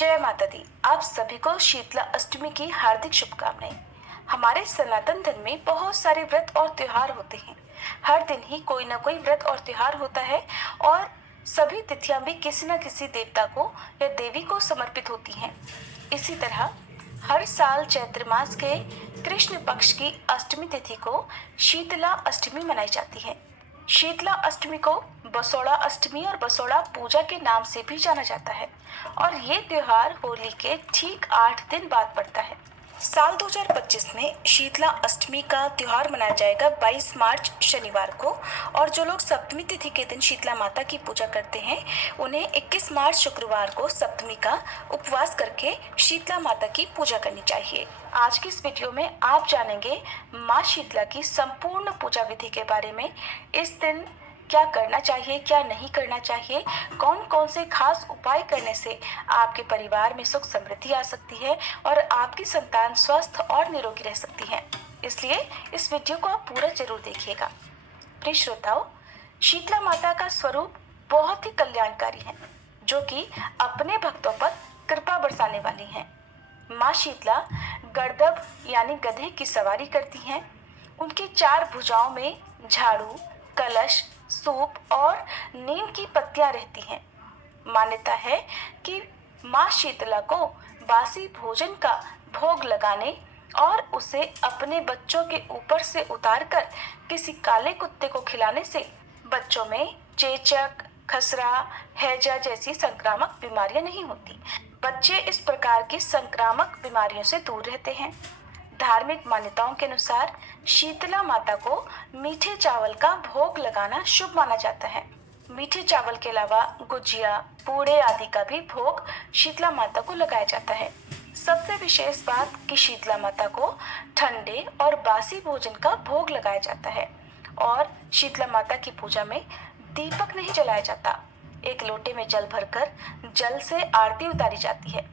जय माता दी। आप सभी को शीतला अष्टमी की हार्दिक शुभकामनाएं। हमारे सनातन धर्म में बहुत सारे व्रत और त्योहार होते हैं। हर दिन ही कोई ना कोई व्रत और त्योहार होता है और सभी तिथियां भी किसी न किसी देवता को या देवी को समर्पित होती हैं। इसी तरह हर साल चैत्र मास के कृष्ण पक्ष की अष्टमी तिथि को शीतला अष्टमी मनाई जाती है। शीतला अष्टमी को बसोड़ा अष्टमी और बसोड़ा पूजा के नाम से भी जाना जाता है और ये त्योहार होली के ठीक 8 दिन बाद पड़ता है। साल 2025 में शीतला अष्टमी का त्योहार मनाया जाएगा 22 मार्च शनिवार को, और जो लोग सप्तमी तिथि के दिन शीतला माता की पूजा करते हैं उन्हें 21 मार्च शुक्रवार को सप्तमी का उपवास करके शीतला माता की पूजा करनी चाहिए। आज की इस वीडियो में आप जानेंगे माँ शीतला की संपूर्ण पूजा विधि के बारे में। इस दिन क्या करना चाहिए, क्या नहीं करना चाहिए, कौन कौन से खास उपाय करने से आपके परिवार में सुख समृद्धि आ सकती है और आपकी संतान स्वस्थ और निरोगी रह सकती है। इसलिए इस वीडियो को आप पूरा जरूर देखिएगा। प्रिय श्रोताओं, शीतला माता का स्वरूप बहुत ही कल्याणकारी है, जो कि अपने भक्तों पर कृपा बरसाने वाली है। माँ शीतला गर्दभ यानी गधे की सवारी करती हैं। उनकी 4 भुजाओं में झाड़ू, कलश, सूप और नीम की पत्तियां रहती हैं। मान्यता है कि माँ शीतला को बासी भोजन का भोग लगाने और उसे अपने बच्चों के ऊपर से उतारकर किसी काले कुत्ते को खिलाने से बच्चों में चेचक, खसरा, हैजा जैसी संक्रामक बीमारियां नहीं होती। बच्चे इस प्रकार की संक्रामक बीमारियों से दूर रहते हैं। धार्मिक मान्यताओं के अनुसार शीतला माता को मीठे चावल का भोग लगाना शुभ माना जाता है। मीठे चावल के अलावा गुजिया, पूड़े आदि का भी भोग शीतला माता को लगाया जाता है। सबसे विशेष बात कि शीतला माता को ठंडे और बासी भोजन का भोग लगाया जाता है और शीतला माता की पूजा में दीपक नहीं जलाया जाता। एक लोटे में जल भरकर जल से आरती उतारी जाती है।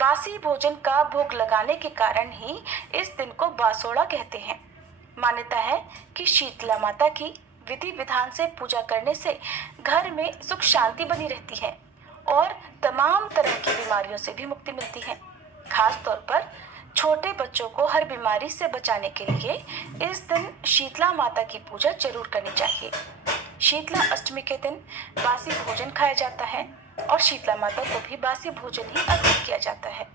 बासी भोजन का भोग लगाने के कारण ही इस दिन को बासोड़ा कहते हैं। मान्यता है कि शीतला माता की विधि विधान से पूजा करने से घर में सुख शांति बनी रहती है और तमाम तरह की बीमारियों से भी मुक्ति मिलती है। खास तौर पर छोटे बच्चों को हर बीमारी से बचाने के लिए इस दिन शीतला माता की पूजा जरूर करनी चाहिए। शीतला अष्टमी के दिन बासी भोजन खाया जाता है और शीतला माता को भी बासी भोजन ही अर्पित किया जाता है।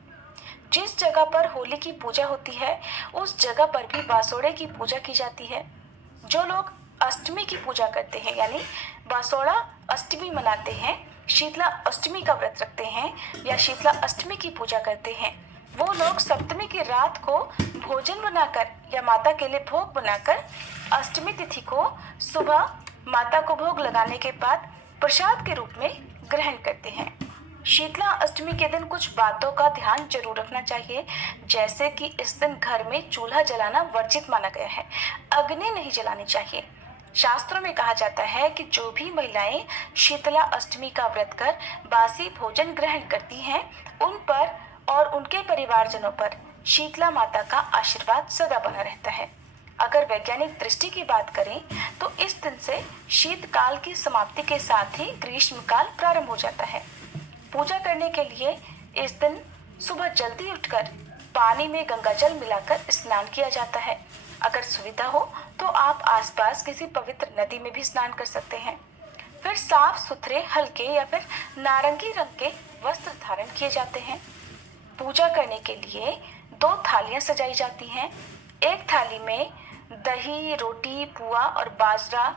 जिस जगह पर होली की पूजा होती है उस जगह पर भी बासोड़े की पूजा की जाती है। जो लोग अष्टमी की पूजा करते हैं यानी बासोड़ा अष्टमी मनाते हैं, शीतला अष्टमी का व्रत रखते हैं या शीतला अष्टमी की पूजा करते हैं, वो लोग सप्तमी की रात को भोजन बनाकर या माता के लिए भोग बनाकर अष्टमी तिथि को सुबह माता को भोग लगाने के बाद प्रसाद के रूप में ग्रहण करते हैं। शीतला अष्टमी के दिन कुछ बातों का ध्यान जरूर रखना चाहिए, जैसे कि इस दिन घर में चूल्हा जलाना वर्जित माना गया है। अग्नि नहीं जलानी चाहिए। शास्त्रों में कहा जाता है कि जो भी महिलाएं शीतला अष्टमी का व्रत कर बासी भोजन ग्रहण करती हैं, उन पर और उनके परिवारजनों पर शीतला माता का आशीर्वाद सदा बना रहता है। अगर वैज्ञानिक दृष्टि की बात करें तो इस दिन से शीतकाल की समाप्ति के साथ ही ग्रीष्मकाल प्रारंभ हो जाता है। पूजा करने के लिए इस दिन सुबह जल्दी उठकर पानी में गंगा जल मिलाकर स्नान किया जाता है। अगर सुविधा हो तो आप आसपास किसी पवित्र नदी में भी स्नान कर सकते हैं। फिर साफ सुथरे हल्के या फिर नारंगी रंग के वस्त्र धारण किए जाते हैं। पूजा करने के लिए 2 थालियां सजाई जाती हैं। एक थाली में दही, रोटी, पुआ और बाजरा,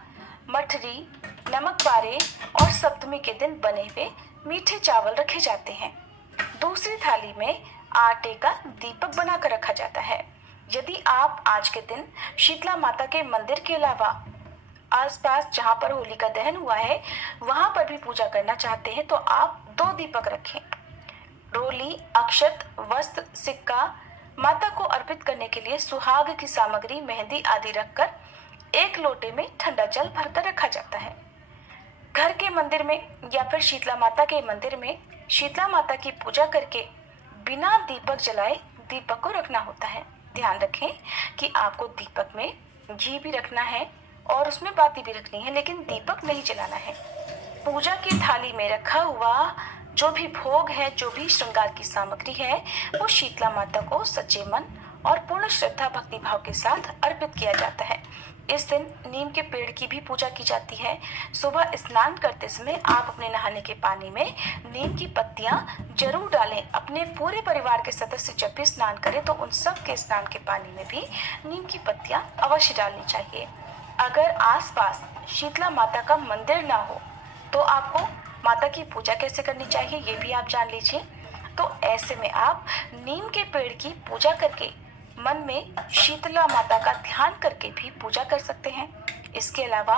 मठरी, नमक पारे और सप्तमी के दिन बने हुए मीठे चावल रखे जाते हैं। दूसरी थाली में आटे का दीपक बनाकर रखा जाता है। यदि आप आज के दिन शीतला माता के मंदिर के अलावा आसपास जहाँ पर होली का दहन हुआ है वहाँ पर भी पूजा करना चाहते हैं तो आप 2 दीपक रखें। रोली, अक्षत, वस्त्र, सिक्का, माता को अर्पित करने के लिए सुहाग की सामग्री, मेहंदी आदि रखकर एक लोटे में ठंडा जल भरकर रखा जाता है। घर के मंदिर में या फिर शीतला माता के मंदिर में शीतला माता की पूजा करके बिना दीपक जलाए दीपक को रखना होता है। ध्यान रखें कि आपको दीपक में घी भी रखना है और उसमें बाती भी रखनी है, लेकिन दीपक नहीं जलाना है। पूजा की थाली में रखा हुआ जो भी भोग है, जो भी श्रृंगार की सामग्री है, वो शीतला माता को सच्चे मन और पूर्ण श्रद्धा भक्ति भाव के साथ अर्पित किया जाता है। इस दिन नीम के पेड़ की भी पूजा की जाती है। सुबह स्नान करते समय आप अपने नहाने के पानी में नीम की पत्तियां जरूर डालें। अपने पूरे परिवार के सदस्य जब भी स्नान करें तो उन सब के स्नान के पानी में भी नीम की पत्तियां अवश्य डालनी चाहिए। अगर आसपास शीतला माता का मंदिर ना हो तो आपको माता की पूजा कैसे करनी चाहिए ये भी आप जान लीजिए। तो ऐसे में आप नीम के पेड़ की पूजा करके मन में शीतला माता का ध्यान करके भी पूजा कर सकते हैं। इसके अलावा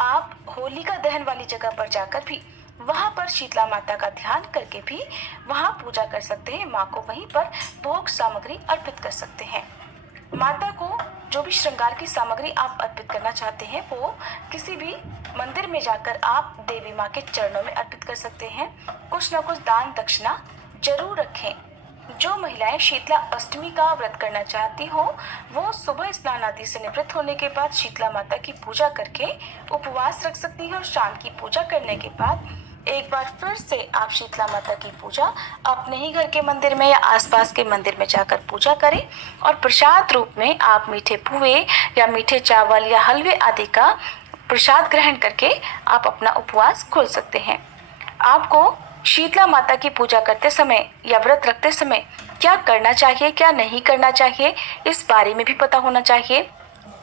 आप होलिका दहन वाली जगह पर जाकर भी वहां पर शीतला माता का ध्यान करके भी वहां पूजा कर सकते हैं। माँ को वहीं पर भोग सामग्री अर्पित कर सकते हैं। माता को जो भी श्रृंगार की सामग्री आप अर्पित करना चाहते हैं वो किसी भी मंदिर में जाकर आप देवी माँ के चरणों में अर्पित कर सकते हैं। कुछ न कुछ दान दक्षिणा जरूर रखें। जो महिलाएं शीतला अष्टमी का व्रत करना चाहती हो वो सुबह स्नान आदि से निवृत्त होने के बाद शीतला माता की पूजा करके उपवास रख सकती हैं और शाम की पूजा करने के बाद एक बार फिर से आप शीतला माता की पूजा अपने ही घर के मंदिर में या आसपास के मंदिर में जाकर पूजा करें और प्रसाद रूप में आप मीठे पुए या मीठे चावल या हलवे आदि का प्रसाद ग्रहण करके आप अपना उपवास खोल सकते हैं। आपको शीतला माता की पूजा करते समय या व्रत रखते समय क्या करना चाहिए, क्या नहीं करना चाहिए, इस बारे में भी पता होना चाहिए।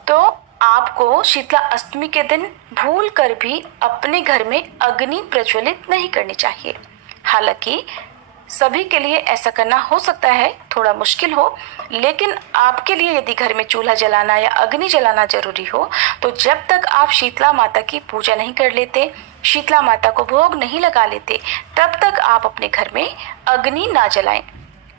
तो आपको शीतला अष्टमी के दिन भूल कर भी अपने घर में अग्नि प्रज्वलित नहीं करनी चाहिए। हालांकि सभी के लिए ऐसा करना हो सकता है थोड़ा मुश्किल हो, लेकिन आपके लिए यदि घर में चूल्हा जलाना या अग्नि जलाना जरूरी हो तो जब तक आप शीतला माता की पूजा नहीं कर लेते, शीतला माता को भोग नहीं लगा लेते, तब तक आप अपने घर में अग्नि ना जलाएं।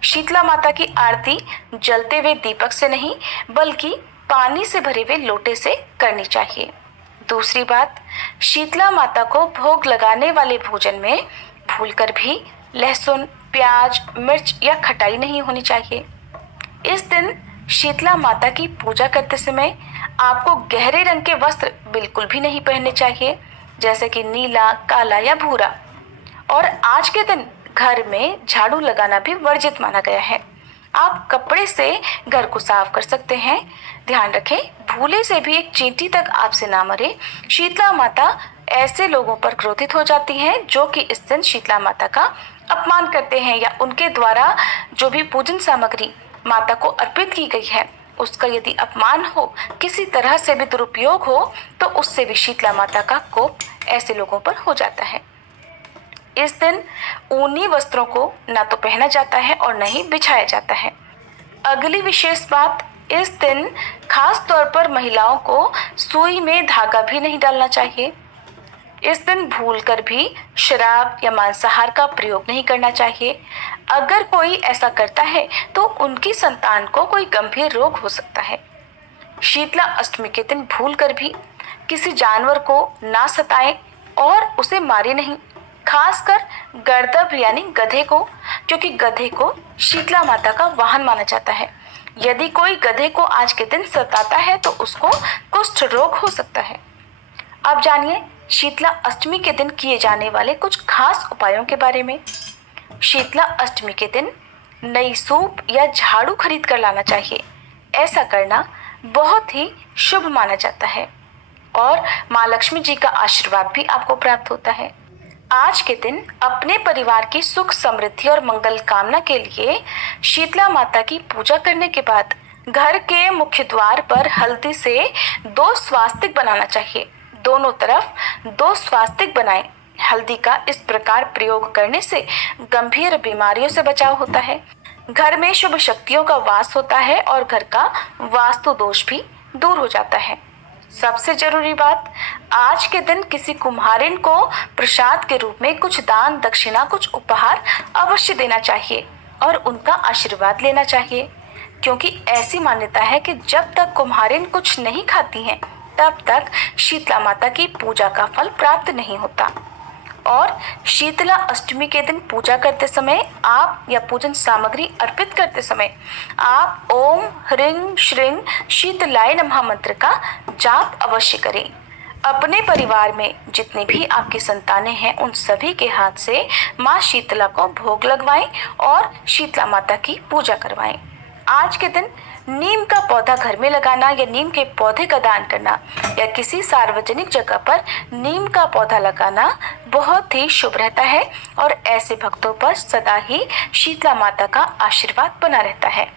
शीतला माता की आरती जलते हुए दीपक से नहीं बल्कि पानी से भरे हुए लोटे से करनी चाहिए। दूसरी बात, शीतला माता को भोग लगाने वाले भोजन में भूलकर भी लहसुन, प्याज, मिर्च या खटाई नहीं होनी चाहिए। इस दिन शीतला माता की पूजा करते समय आपको गहरे रंग के वस्त्र बिल्कुल भी नहीं पहनने चाहिए, जैसे कि नीला, काला या भूरा। और आज के दिन घर में झाड़ू लगाना भी वर्जित माना गया है। आप कपड़े से घर को साफ कर सकते हैं। ध्यान रखें, भूले से भी एक चींटी तक आपसे ना मरे। शीतला माता ऐसे लोगों पर क्रोधित हो जाती हैं जो कि इस दिन शीतला माता का अपमान करते हैं या उनके द्वारा जो भी पूजन सामग्री माता को अर्पित की गई है उसका यदि अपमान हो, किसी तरह से भी दुरुपयोग हो, तो उससे भी शीतला माता का कोप ऐसे लोगों पर हो जाता है। इस दिन ऊनी वस्त्रों को ना तो पहना जाता है और न ही बिछाया जाता है। अगली विशेष बात, इस दिन खास तौर पर महिलाओं को सुई में धागा भी नहीं डालना चाहिए। इस दिन भूलकर भी शराब या मांसाहार का प्रयोग नहीं करना चाहिए। अगर कोई ऐसा करता है तो उनकी संतान को कोई गंभीर रोग हो सकता है। शीतला अष्टमी के दिन भूलकर भी किसी जानवर को ना सताएं और उसे मारे नहीं, खासकर गर्दभ यानी गधे को, क्योंकि गधे को शीतला माता का वाहन माना जाता है। यदि कोई गधे को आज के दिन सताता है तो उसको कुष्ठ रोग हो सकता है। अब जानिए शीतला अष्टमी के दिन किए जाने वाले कुछ खास उपायों के बारे में। शीतला अष्टमी के दिन नई सूप या झाड़ू खरीद कर लाना चाहिए। ऐसा करना बहुत ही शुभ माना जाता है और माँ लक्ष्मी जी का आशीर्वाद भी आपको प्राप्त होता है। आज के दिन अपने परिवार की सुख समृद्धि और मंगल कामना के लिए शीतला माता की पूजा करने के बाद घर के मुख्य द्वार पर हल्दी से 2 स्वास्तिक बनाना चाहिए। दोनों तरफ 2 स्वास्तिक बनाएं। हल्दी का इस प्रकार प्रयोग करने से गंभीर बीमारियों से बचाव होता है, घर में शुभ शक्तियों का वास होता है और घर का वास्तु दोष भी दूर हो जाता है। सबसे जरूरी बात, आज के दिन किसी कुम्हारिन को प्रसाद के रूप में कुछ दान दक्षिणा, कुछ उपहार अवश्य देना चाहिए और उनका आशीर्वाद लेना चाहिए, क्योंकि ऐसी मान्यता है कि जब तक कुम्हारिन कुछ नहीं खाती हैं तब तक शीतला माता की पूजा का फल प्राप्त नहीं होता। और शीतला अष्टमी के दिन पूजा करते समय आप या पूजन सामग्री अर्पित करते समय आप ओम ह्रीं श्रीं शीतलाय नमः मंत्र का जाप अवश्य करें। अपने परिवार में जितनी भी आपकी संतानें हैं उन सभी के हाथ से माँ शीतला को भोग लगवाएं और शीतला माता की पूजा करवाएं। आज के दिन नीम का पौधा घर में लगाना या नीम के पौधे का दान करना या किसी सार्वजनिक जगह पर नीम का पौधा लगाना बहुत ही शुभ रहता है और ऐसे भक्तों पर सदा ही शीतला माता का आशीर्वाद बना रहता है।